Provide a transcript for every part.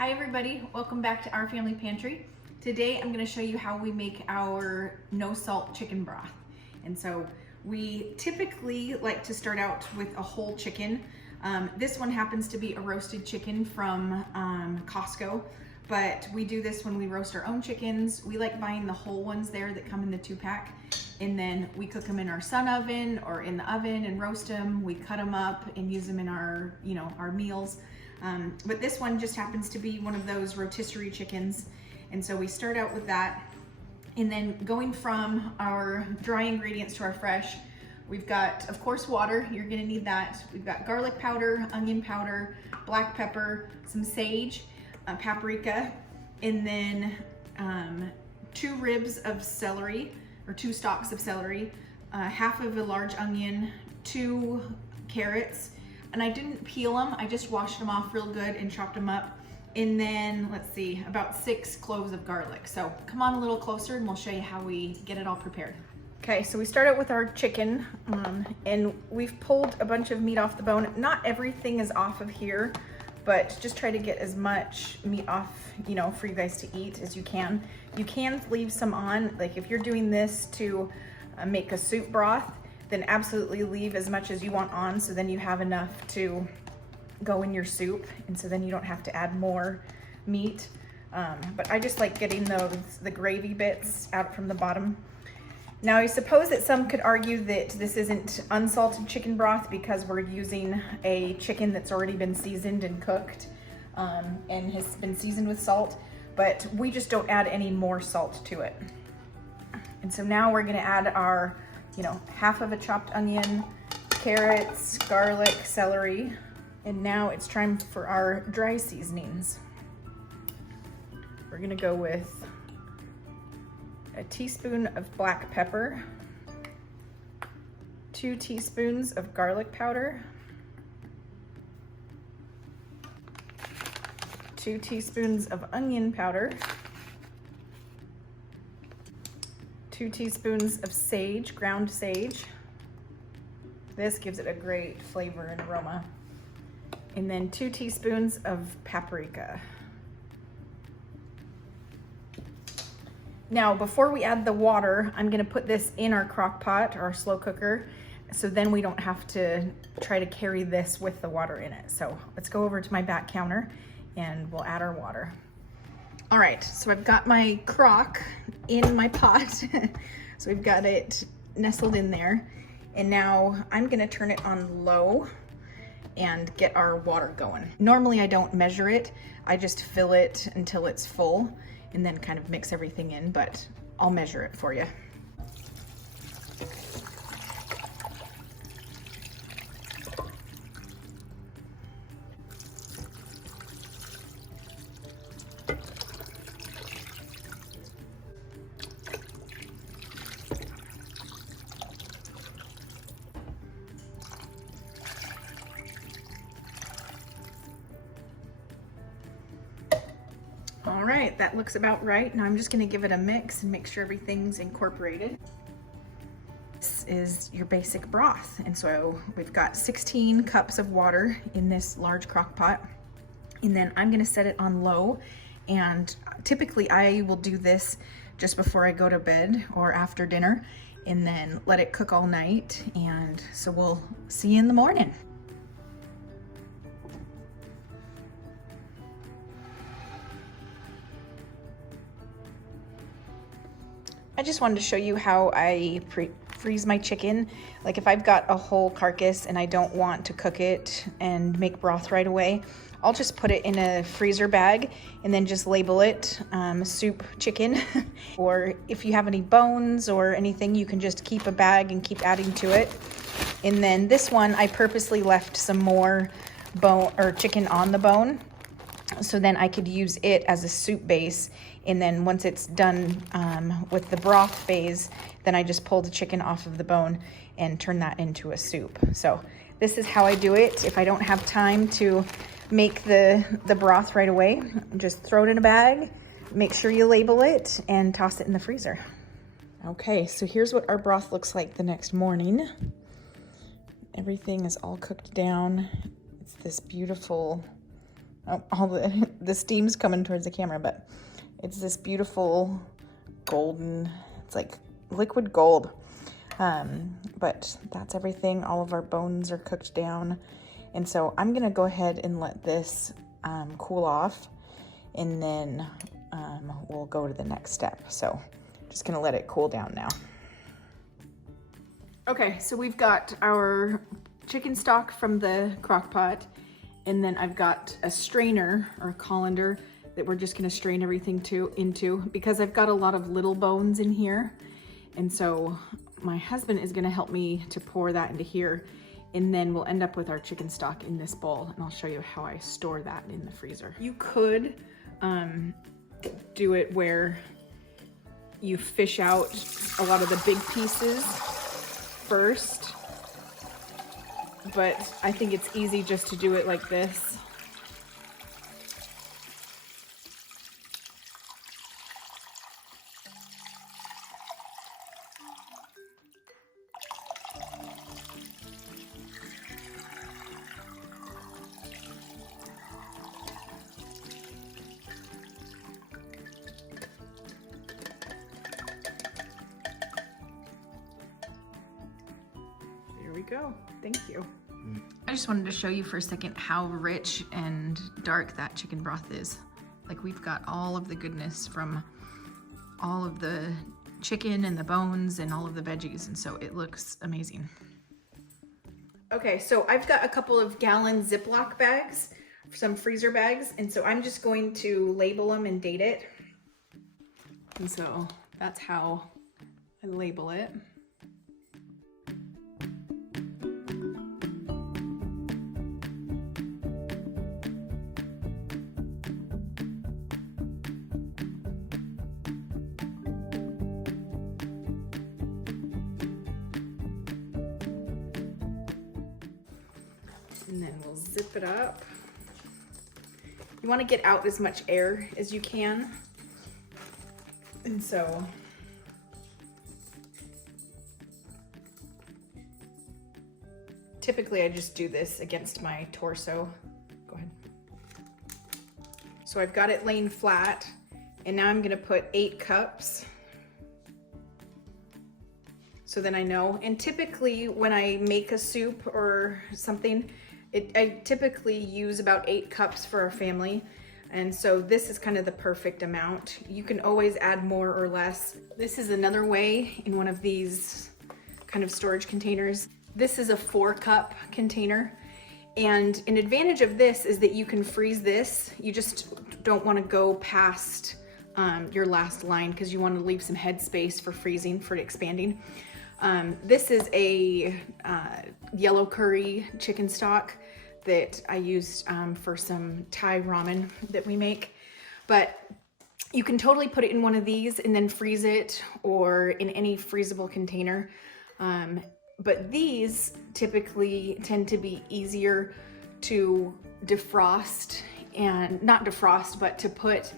Hi everybody, welcome back to Our Family Pantry. Today I'm going to show you how we make our no salt chicken broth. And so we typically like to start out with a whole chicken. This one happens to be a roasted chicken from Costco, but we do this when we roast our own chickens. We like buying the whole ones there that come in the 2-pack, and then we cook them in our sun oven or in the oven and roast them. We cut them up and use them in our, our meals. But this one just happens to be one of those rotisserie chickens. And so we start out with that. And then going from our dry ingredients to our fresh, we've got, of course, water. You're gonna need that. We've got garlic powder, onion powder, black pepper, some sage, paprika, and then 2 ribs of celery, or 2 stalks of celery, half of a large onion, 2 carrots, and I didn't peel them, I just washed them off real good and chopped them up. And then, let's see, about 6 cloves of garlic. So come on a little closer and we'll show you how we get it all prepared. Okay, so we start out with our chicken, and we've pulled a bunch of meat off the bone. Not everything is off of here, but just try to get as much meat off, for you guys to eat as you can. You can leave some on, like if you're doing this to make a soup broth, then absolutely leave as much as you want on, so then you have enough to go in your soup, and so then you don't have to add more meat. But I just like getting the gravy bits out from the bottom. Now I suppose that some could argue that this isn't unsalted chicken broth because we're using a chicken that's already been seasoned and cooked and has been seasoned with salt, but we just don't add any more salt to it. And so now we're gonna add our half of a chopped onion, carrots, garlic, celery, and now it's time for our dry seasonings. We're gonna go with a teaspoon of black pepper, 2 teaspoons of garlic powder, 2 teaspoons of onion powder, 2 teaspoons of sage, ground sage. This gives it a great flavor and aroma. And then 2 teaspoons of paprika. Now, before we add the water, I'm gonna put this in our crock pot, our slow cooker, so then we don't have to try to carry this with the water in it. So let's go over to my back counter and we'll add our water. All right, so I've got my crock in my pot. So we've got it nestled in there. And now I'm gonna turn it on low and get our water going. Normally I don't measure it. I just fill it until it's full and then kind of mix everything in, but I'll measure it for you. All right, that looks about right. Now I'm just gonna give it a mix and make sure everything's incorporated. This is your basic broth. And so we've got 16 cups of water in this large crock pot. And then I'm gonna set it on low. And typically I will do this just before I go to bed or after dinner, and then let it cook all night. And so we'll see you in the morning. I just wanted to show you how I freeze my chicken. Like if I've got a whole carcass and I don't want to cook it and make broth right away, I'll just put it in a freezer bag and then just label it soup chicken. Or if you have any bones or anything, you can just keep a bag and keep adding to it. And then this one, I purposely left some more bone or chicken on the bone, so then I could use it as a soup base. And then once it's done with the broth phase, then I just pull the chicken off of the bone and turn that into a soup. So this is how I do it. If I don't have time to make the broth right away, just throw it in a bag, make sure you label it, and toss it in the freezer. Okay, so here's what our broth looks like the next morning. Everything is all cooked down. It's this beautiful Oh, all the steam's coming towards the camera, but it's this beautiful golden, it's like liquid gold. But that's everything. All of our bones are cooked down. And so I'm gonna go ahead and let this cool off, and then we'll go to the next step. So just gonna let it cool down now. Okay, so we've got our chicken stock from the Crockpot, and then I've got a strainer or a colander that we're just gonna strain everything into because I've got a lot of little bones in here. And so my husband is gonna help me to pour that into here, and then we'll end up with our chicken stock in this bowl, and I'll show you how I store that in the freezer. You could do it where you fish out a lot of the big pieces first, but I think it's easy just to do it like this. There we go. Thank you. I just wanted to show you for a second how rich and dark that chicken broth is. Like, we've got all of the goodness from all of the chicken and the bones and all of the veggies, and so it looks amazing. Okay, so I've got a couple of gallon Ziploc bags, some freezer bags, and so I'm just going to label them and date it. And so that's how I label it. And then we'll zip it up. You want to get out as much air as you can. And so typically I just do this against my torso. Go ahead. So I've got it laying flat, and now I'm going to put 8 cups. So then I know. And typically when I make a soup or something, I typically use about 8 cups for our family. And so this is kind of the perfect amount. You can always add more or less. This is another way in one of these kind of storage containers. This is a 4-cup container. And an advantage of this is that you can freeze this. You just don't want to go past your last line because you want to leave some head space for freezing, for expanding. This is a yellow curry chicken stock that I used for some Thai ramen that we make. But you can totally put it in one of these and then freeze it, or in any freezable container. But these typically tend to be easier to defrost, and not defrost, but to put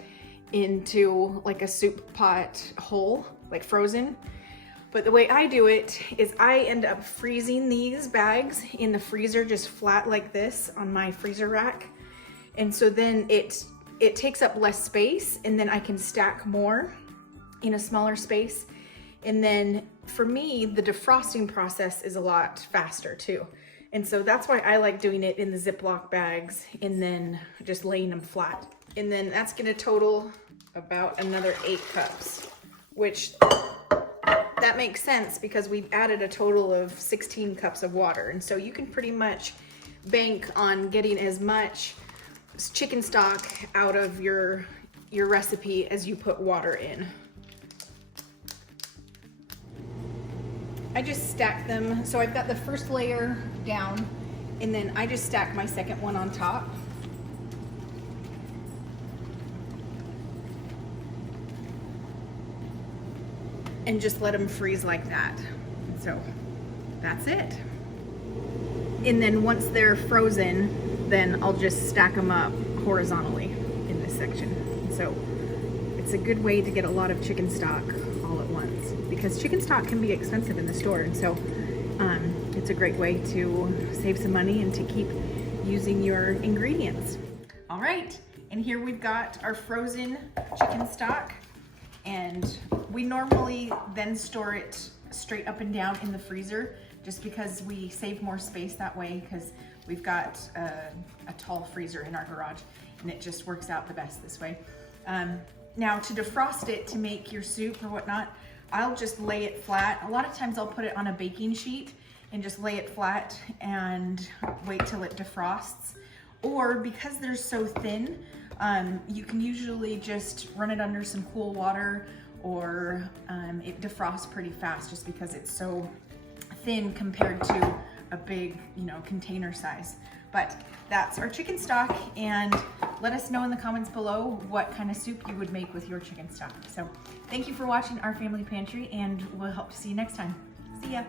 into like a soup pot whole, like frozen. But the way I do it is I end up freezing these bags in the freezer just flat like this on my freezer rack. And so then it takes up less space, and then I can stack more in a smaller space. And then for me, the defrosting process is a lot faster too. And so that's why I like doing it in the Ziploc bags and then just laying them flat. And then that's gonna total about another 8 cups, which that makes sense because we've added a total of 16 cups of water. And so you can pretty much bank on getting as much chicken stock out of your recipe as you put water in. I just stack them. So I've got the first layer down, and then I just stack my second one on top. And just let them freeze like that. So that's it. And then once they're frozen, then I'll just stack them up horizontally in this section. So it's a good way to get a lot of chicken stock all at once, because chicken stock can be expensive in the store. And so it's a great way to save some money and to keep using your ingredients. All right, and here we've got our frozen chicken stock, and we normally then store it straight up and down in the freezer just because we save more space that way, because we've got a tall freezer in our garage and it just works out the best this way. Now to defrost it to make your soup or whatnot, I'll just lay it flat. A lot of times I'll put it on a baking sheet and just lay it flat and wait till it defrosts. Or because they're so thin, you can usually just run it under some cool water, or it defrosts pretty fast just because it's so thin compared to a big, container size. But that's our chicken stock, and let us know in the comments below what kind of soup you would make with your chicken stock. So thank you for watching Our Family Pantry, and we'll hope to see you next time. See ya.